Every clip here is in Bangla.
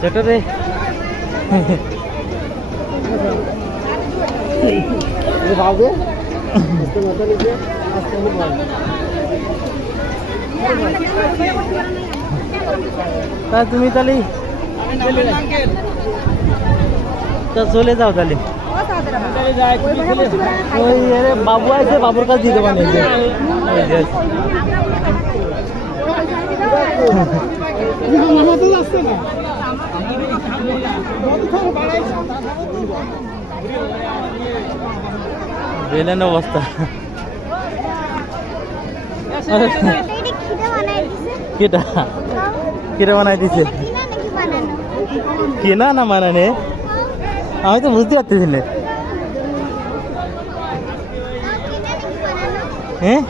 ছোট রে বন্ধ। তা তুমি তাহলে তা চলে যাও তাহলে। ওই বাবু আছে বাবুর কাছে দিতে পারে বেলেন অবস্থা। কেটা? কেটা বানাই দিছে? কিনা না মানানে আমি তো বুঝতে পারতেছি না। হ্যাঁ?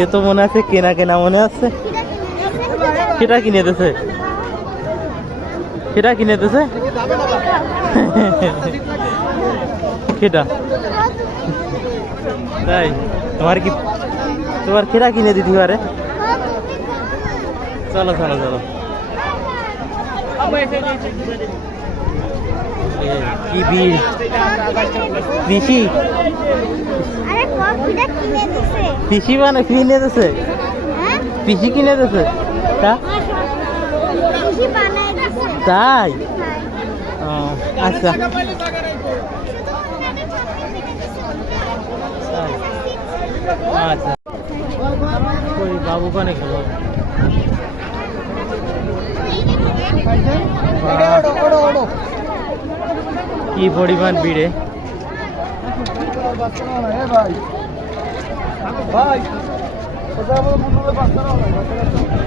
এ তো মনে আছে, কেনা কেনা মনে আছে। সেটা কিনে দিছে। সেটা কিনে দিছে? সেটা। তাই, তোমার কি তোমার কেটা কিনে দিতে পারে? চলো চলো চলো। কি বিল পিসি কফিটা কিনে দিছে। পিসি মানে কিনে দিছে? হ্যাঁ? পিসি কিনে দিছে? তাই। আচ্ছা। আচ্ছা। বাবু কানে ওড়ো কি পরিমাণ ভিড়ে ভাই ভাই ওটা আমার মনে হয় বাচ্চা না ভাই বাচ্চা না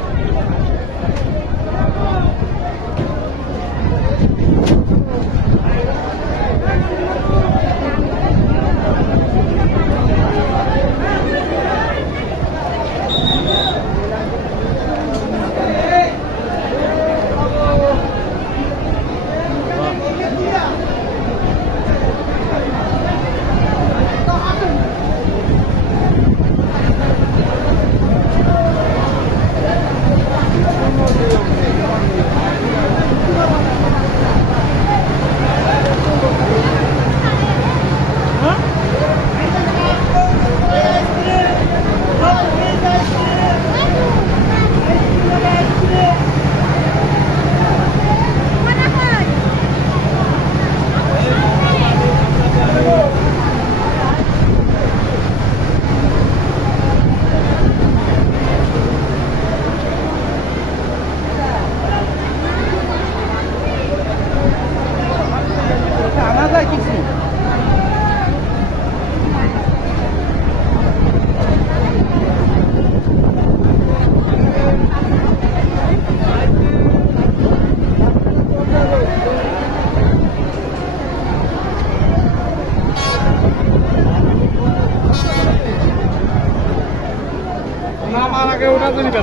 আনা যায় কিছু নামার আগে ওটা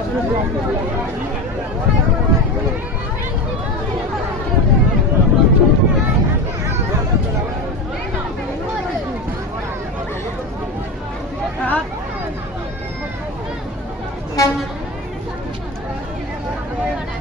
জন্য